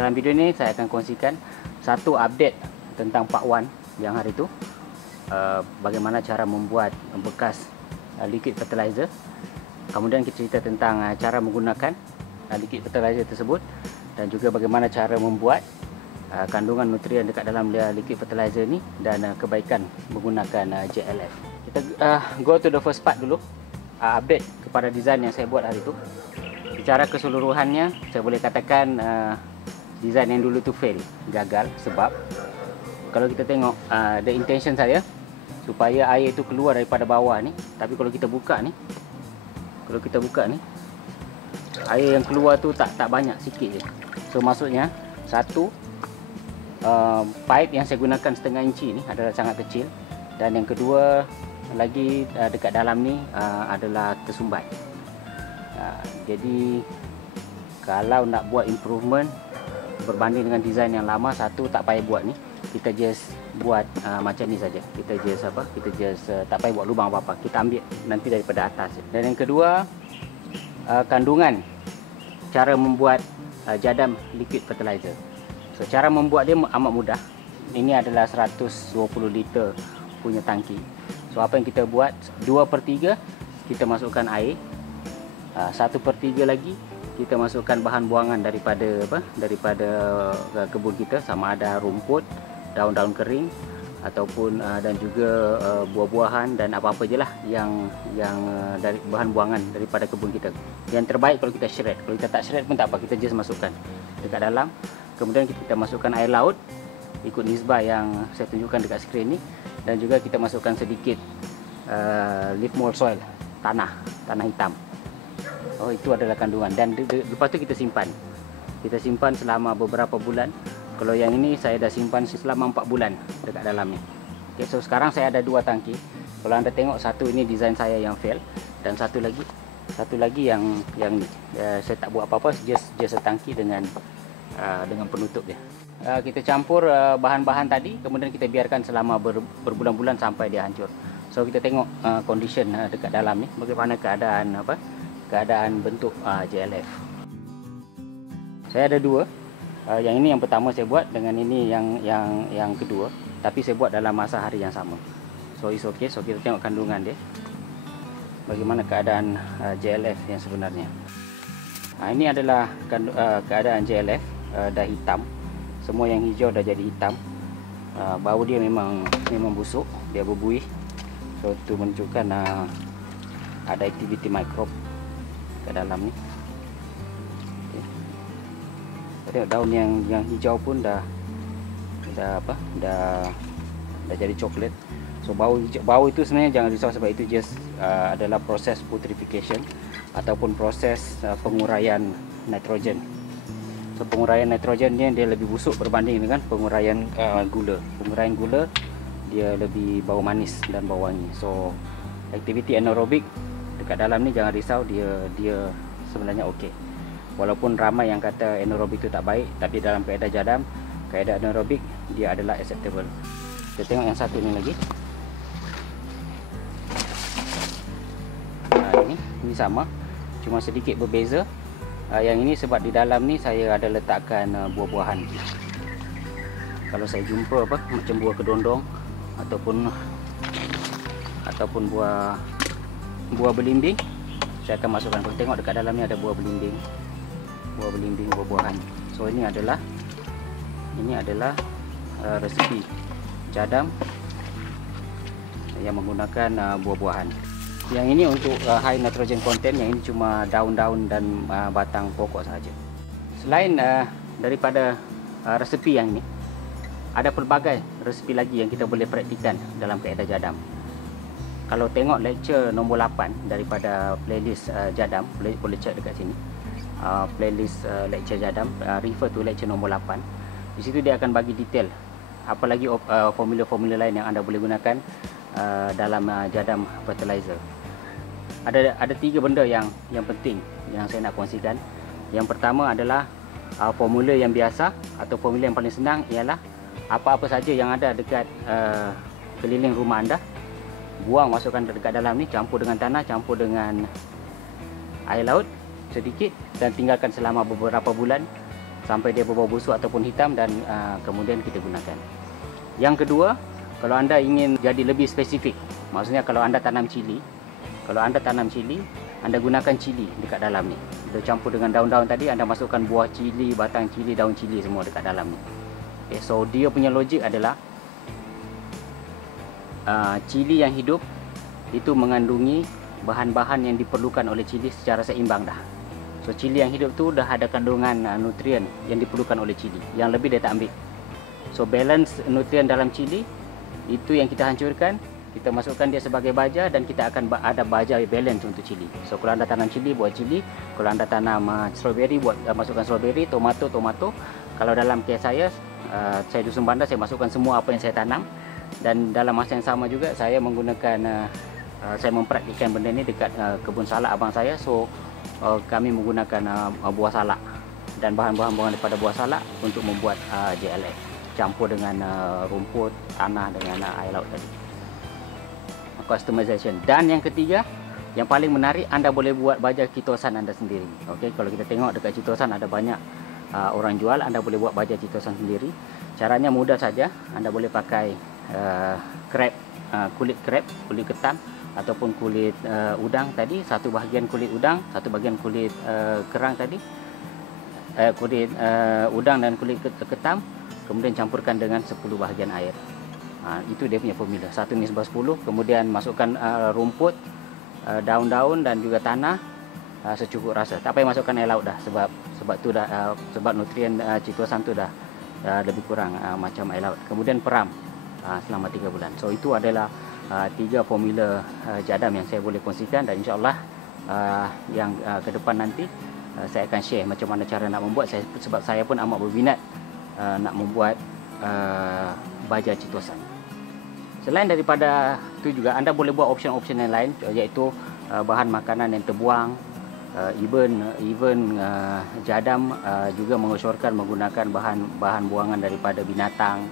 Dalam video ini saya akan kongsikan satu update tentang Part 1 yang hari itu, bagaimana cara membuat bekas liquid fertilizer. Kemudian kita cerita tentang cara menggunakan liquid fertilizer tersebut, dan juga bagaimana cara membuat kandungan nutrien dekat dalam liquid fertilizer ni, dan kebaikan menggunakan JLF. Kita go to the first part dulu, update kepada design yang saya buat hari itu. Secara keseluruhannya saya boleh katakan design yang dulu tu fail, gagal. Sebab kalau kita tengok the intention saya supaya air itu keluar daripada bawah ni, tapi kalau kita buka ni, air yang keluar tu tak banyak, sikit je. So maksudnya satu, pipe yang saya gunakan setengah inci ni adalah sangat kecil, dan yang kedua lagi dekat dalam ni adalah tersumbat. Jadi kalau nak buat improvement berbanding dengan design yang lama, satu, tak payah buat ni, kita just buat macam ni saja. Kita just tak payah buat lubang apa-apa, kita ambil nanti daripada atas. Dan yang kedua, kandungan, cara membuat jadam liquid fertilizer. So cara membuat dia amat mudah. Ini adalah 120 liter punya tangki. So apa yang kita buat, 2/3 kita masukkan air, 1/3 lagi kita masukkan bahan buangan daripada kebun kita, sama ada rumput, daun-daun kering, ataupun dan juga buah-buahan dan apa-apa je lah yang dari bahan buangan daripada kebun kita. Yang terbaik kalau kita shred. Kalau kita tak shred pun tak apa, kita just masukkan dekat dalam. Kemudian kita masukkan air laut ikut nisbah yang saya tunjukkan dekat skrin ni, dan juga kita masukkan sedikit leaf mold soil, tanah hitam. Oh, itu adalah kandungan, dan lepas tu kita simpan selama beberapa bulan. Kalau yang ini saya dah simpan selama 4 bulan dekat dalam ni. Okay, so sekarang saya ada 2 tangki. Kalau anda tengok, satu ini design saya yang fail, dan satu lagi yang ni saya tak buat apa-apa, just setangki dengan penutup dia. Kita campur bahan-bahan tadi, kemudian kita biarkan selama berbulan-bulan sampai dia hancur. So kita tengok condition dekat dalam ni, bagaimana keadaan bentuk JLF. Saya ada 2. Yang ini yang pertama saya buat, dengan ini yang kedua, tapi saya buat dalam masa hari yang sama. So it's okay. So kita tengok kandungan dia, bagaimana keadaan JLF yang sebenarnya. Ini adalah keadaan JLF, dah hitam. Semua yang hijau dah jadi hitam. Bau dia memang busuk, dia berbuih. So itu menunjukkan ada aktiviti mikrob ke dalam ni. Okay. Tengok daun yang hijau pun dah jadi coklat. So bau itu sebenarnya jangan risau, sebab itu just adalah proses putrefaction ataupun proses penguraian nitrogen. So penguraian nitrogen ni dia lebih busuk berbanding dengan penguraian gula. Penguraian gula dia lebih bau manis dan bau wangi. So aktiviti anaerobik dekat dalam ni jangan risau, dia sebenarnya okey. Walaupun ramai yang kata anaerobik itu tak baik, tapi dalam kaedah jadam, kaedah anaerobik dia adalah acceptable. Kita tengok yang satu ni lagi. Ini sama, cuma sedikit berbeza. Yang ini sebab di dalam ni saya ada letakkan buah-buahan. Kalau saya jumpa macam buah kedondong ataupun buah belimbing, saya akan masukkan. Kalau tengok dekat dalam ni ada buah belimbing, buah-buahan. So ini adalah resepi jadam yang menggunakan buah-buahan. Yang ini untuk high nitrogen content, yang ini cuma daun-daun dan batang pokok saja. Selain daripada resepi yang ini, ada pelbagai resepi lagi yang kita boleh praktikkan dalam kaedah jadam. Kalau tengok lecture nombor 8 daripada playlist jadam, boleh check dekat sini. Playlist lecture jadam, refer to lecture nombor 8. Di situ dia akan bagi detail apa lagi formula-formula lain yang anda boleh gunakan dalam jadam fertilizer. Ada 3 benda yang penting yang saya nak kongsikan. Yang pertama adalah formula yang biasa atau formula yang paling senang ialah apa-apa saja yang ada dekat keliling rumah anda, buang, masukkan dekat dalam ni, campur dengan tanah, campur dengan air laut sedikit, dan tinggalkan selama beberapa bulan sampai dia berbau busuk ataupun hitam, dan kemudian kita gunakan. Yang kedua, kalau anda ingin jadi lebih spesifik, maksudnya kalau anda tanam cili, anda gunakan cili dekat dalam ni. Kita campur dengan daun-daun tadi, anda masukkan buah cili, batang cili, daun cili semua dekat dalam ni. Okay, so dia punya logik adalah cili yang hidup itu mengandungi bahan-bahan yang diperlukan oleh cili secara seimbang dah. So cili yang hidup tu dah ada kandungan nutrien yang diperlukan oleh cili, yang lebih dia tak ambil. So balance nutrien dalam cili itu yang kita hancurkan, kita masukkan dia sebagai baja, dan kita akan ada baja balance untuk cili. So kalau anda tanam cili, buat cili. Kalau anda tanam strawberry, buat masukkan strawberry. Tomato. Kalau dalam kes saya dusun bandar, saya masukkan semua apa yang saya tanam. Dan dalam masa yang sama juga saya menggunakan saya mempraktikkan benda ni dekat kebun salak abang saya. So kami menggunakan buah salak dan bahan-bahan daripada buah salak untuk membuat JLF, campur dengan rumput, tanah dengan air laut tadi. Customization. Dan yang ketiga, yang paling menarik, anda boleh buat baja kitosan anda sendiri. Okey, kalau kita tengok dekat kitosan ada banyak orang jual, anda boleh buat baja kitosan sendiri. Caranya mudah saja. Anda boleh pakai krab, kulit krab, kulit ketam ataupun kulit udang tadi, satu bahagian kulit udang, satu bahagian kulit kerang tadi, kulit udang dan kulit ketam, kemudian campurkan dengan 10 bahagian air. Itu dia punya formula, 1:10. Kemudian masukkan rumput, daun-daun dan juga tanah secukup rasa. Tak payah masukkan air laut dah, sebab tu dah sebab nutrien citosan tu dah lebih kurang macam air laut. Kemudian peram selama 3 bulan. So itu adalah 3 formula jadam yang saya boleh kongsikan, dan insya-Allah yang ke depan nanti saya akan share macam mana cara nak membuat. Sebab saya pun amat berminat nak membuat baja citosan. Selain daripada itu juga anda boleh buat option-option yang lain, iaitu bahan makanan yang terbuang, even jadam juga mengesyorkan menggunakan bahan buangan daripada binatang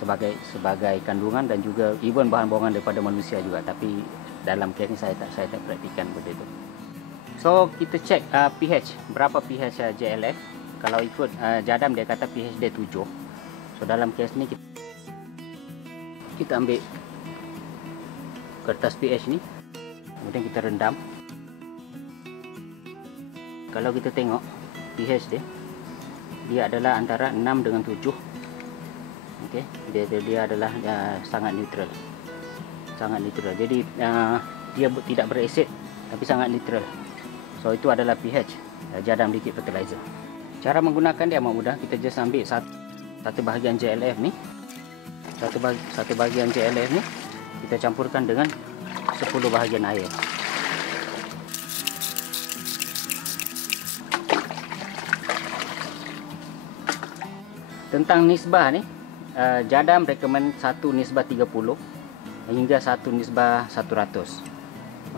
sebagai kandungan, dan juga even bahan buangan daripada manusia juga. Tapi dalam kes ni saya tak praktikan benda itu. So kita cek pH, berapa pH JLF. Kalau ikut jadam dia kata pH dia 7. So dalam kes ni kita ambil kertas pH ni, kemudian kita rendam. Kalau kita tengok pH dia adalah antara 6 dengan 7. Okey, dia adalah sangat neutral. Jadi dia tidak berasid tapi sangat neutral. So itu adalah pH jadam liquid fertilizer. Cara menggunakan dia amat mudah. Kita just ambil satu bahagian JLF ni. Satu bahagian JLF ni kita campurkan dengan 10 bahagian air. Tentang nisbah ni, jadam recommend 1:30 hingga 1:100.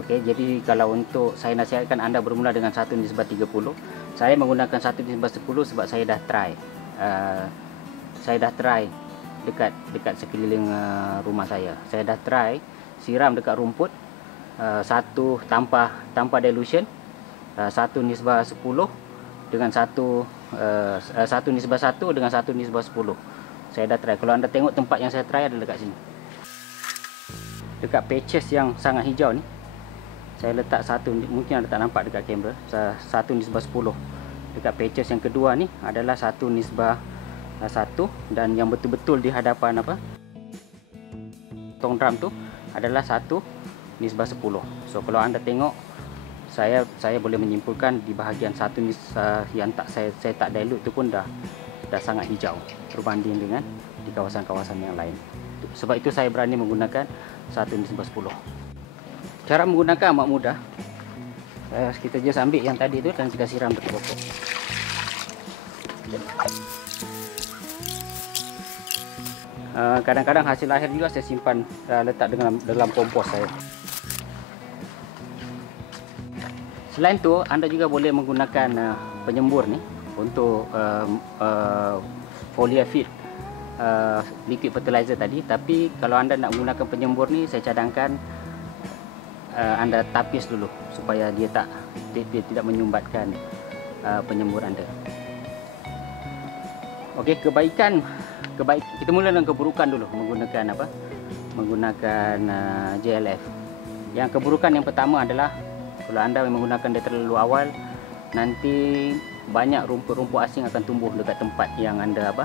Okey, jadi kalau untuk saya nasihatkan anda bermula dengan 1:30. Saya menggunakan 1:10 sebab saya dah try dekat sekeliling rumah saya. Saya dah try siram dekat rumput tanpa dilution, 1:10 dengan 1:1 dengan 1:10. Saya dah try. Kalau anda tengok tempat yang saya try adalah dekat sini. Dekat patches yang sangat hijau ni, saya letak mungkin anda tak nampak dekat kamera, 1:10. Dekat patches yang kedua ni adalah 1:1, dan yang betul-betul di hadapan tong drum tu adalah 1:10. So kalau anda tengok, saya boleh menyimpulkan di bahagian yang saya tak dilute tu pun dah sangat hijau berbanding dengan di kawasan-kawasan yang lain. Sebab itu saya berani menggunakan 1:10. Cara menggunakan amat mudah. Kita just ambil yang tadi tu dan kita siram dekat pokok. Kadang-kadang hasil akhir juga saya simpan, letak dalam kompos saya. Selain tu, anda juga boleh menggunakan penyembur ni untuk foliar feed liquid fertilizer tadi. Tapi kalau anda nak menggunakan penyembur ni, saya cadangkan anda tapis dulu supaya dia tidak menyumbatkan penyembur anda. Okey, kita mula dengan keburukan dulu menggunakan apa? Menggunakan JLF. Yang keburukan yang pertama adalah kalau anda menggunakan dia terlalu awal, nanti banyak rumput-rumput asing akan tumbuh dekat tempat yang anda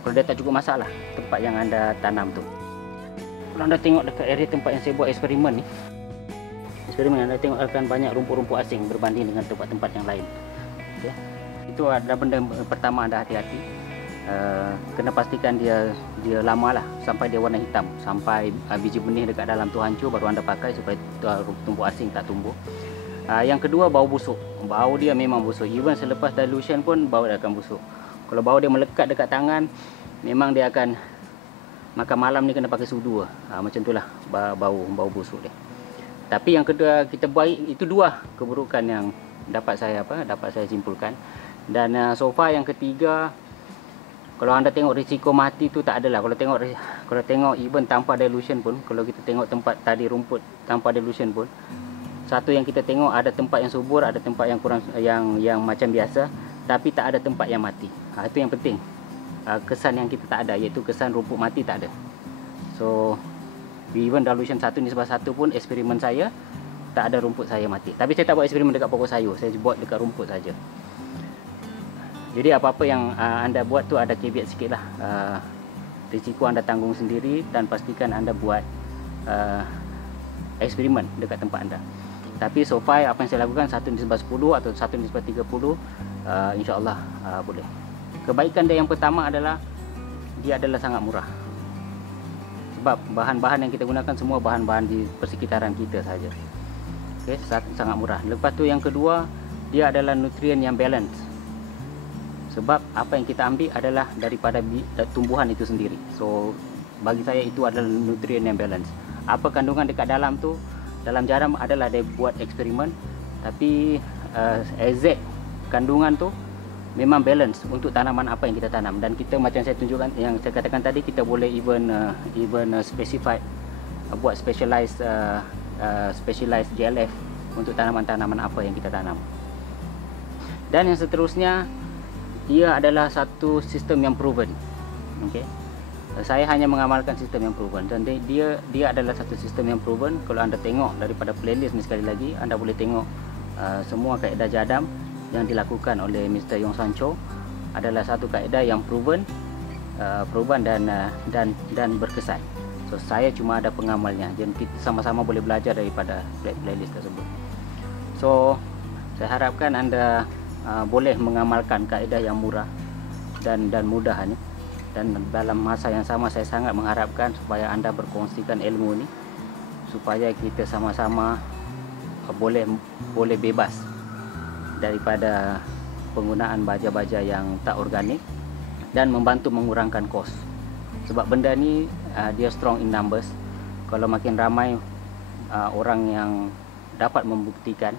kalau dia tak cukup masak lah tempat yang anda tanam tu. Kalau anda tengok dekat area tempat yang saya buat eksperimen ni, anda tengok akan banyak rumput-rumput asing berbanding dengan tempat-tempat yang lain. Okay. Itu adalah benda pertama, anda hati-hati. Kena pastikan dia lama lah sampai dia warna hitam, sampai biji benih dekat dalam tu hancur, baru anda pakai supaya rumput asing tak tumbuh. Yang kedua, bau busuk. Bau dia memang busuk. Even selepas dilution pun bau dia akan busuk. Kalau bau dia melekat dekat tangan, memang dia akan makan malam ni kena pakai sudu. Macam itulah bau busuk dia. Tapi yang kedua, kita baik, itu dua keburukan yang dapat saya simpulkan. Dan so far yang ketiga, kalau anda tengok risiko mati tu tak adalah. Kalau tengok even tanpa dilution pun, kalau kita tengok tempat tadi rumput tanpa dilution pun, satu yang kita tengok ada tempat yang subur, ada tempat yang kurang yang macam biasa, tapi tak ada tempat yang mati. Itu yang penting. Kesan yang kita tak ada, iaitu kesan rumput mati tak ada. So even dilution 1:1 pun eksperimen saya tak ada rumput saya mati. Tapi saya tak buat eksperimen dekat pokok sayur, saya buat dekat rumput saja. Jadi apa-apa yang anda buat tu ada caveat sikit lah. Risiko anda tanggung sendiri, dan pastikan anda buat eksperimen dekat tempat anda. Tapi so far apa yang saya lakukan 1:10 atau 1:30, insyaAllah boleh. Kebaikan dia yang pertama adalah dia adalah sangat murah. Sebab bahan-bahan yang kita gunakan semua bahan-bahan di persekitaran kita saja. Okay, sangat murah. Lepas tu yang kedua, dia adalah nutrien yang balance. Sebab apa yang kita ambil adalah daripada tumbuhan itu sendiri. So bagi saya itu adalah nutrien yang balance. Apa kandungan dekat dalam tu, dalam jaram adalah dia buat eksperimen, tapi exact kandungan tu memang balance untuk tanaman apa yang kita tanam. Dan kita macam saya tunjukkan, yang saya katakan tadi, kita boleh even specify, buat specialized JLF untuk tanaman-tanaman apa yang kita tanam. Dan yang seterusnya, dia adalah satu sistem yang proven. Okay. Saya hanya mengamalkan sistem yang proven, dan dia adalah satu sistem yang proven. Kalau anda tengok daripada playlist ni, sekali lagi anda boleh tengok semua kaedah jadam yang dilakukan oleh Mr. Yong San Cho adalah satu kaedah yang proven dan berkesan. So saya cuma ada pengamalnya, dan kita sama-sama boleh belajar daripada playlist tersebut. So saya harapkan anda boleh mengamalkan kaedah yang murah dan mudah ni. Dan dalam masa yang sama, saya sangat mengharapkan supaya anda berkongsikan ilmu ni, supaya kita sama-sama boleh bebas daripada penggunaan baja-baja yang tak organik, dan membantu mengurangkan kos. Sebab benda ni dia strong in numbers. Kalau makin ramai orang yang dapat membuktikan,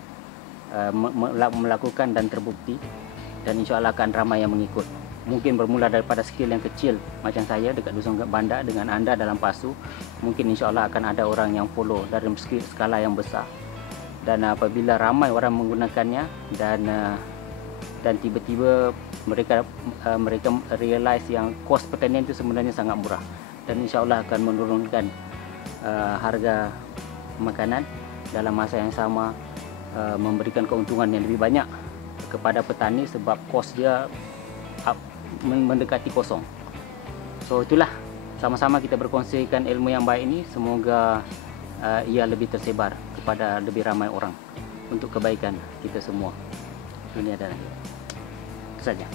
melakukan dan terbukti, dan insyaAllah akan ramai yang mengikut. Mungkin bermula daripada skill yang kecil macam saya dekat Dusun Bandar dengan anda dalam pasu, mungkin insyaAllah akan ada orang yang follow dari skala yang besar. Dan apabila ramai orang menggunakannya, dan tiba-tiba mereka realize yang kos pertanian itu sebenarnya sangat murah, dan insyaAllah akan menurunkan harga makanan dalam masa yang sama, memberikan keuntungan yang lebih banyak kepada petani, sebab kos dia mendekati kosong. So itulah, sama-sama kita berkongsikan ilmu yang baik ini. Semoga ia lebih tersebar kepada lebih ramai orang untuk kebaikan kita semua, dunia dan akhirat. Itu saja.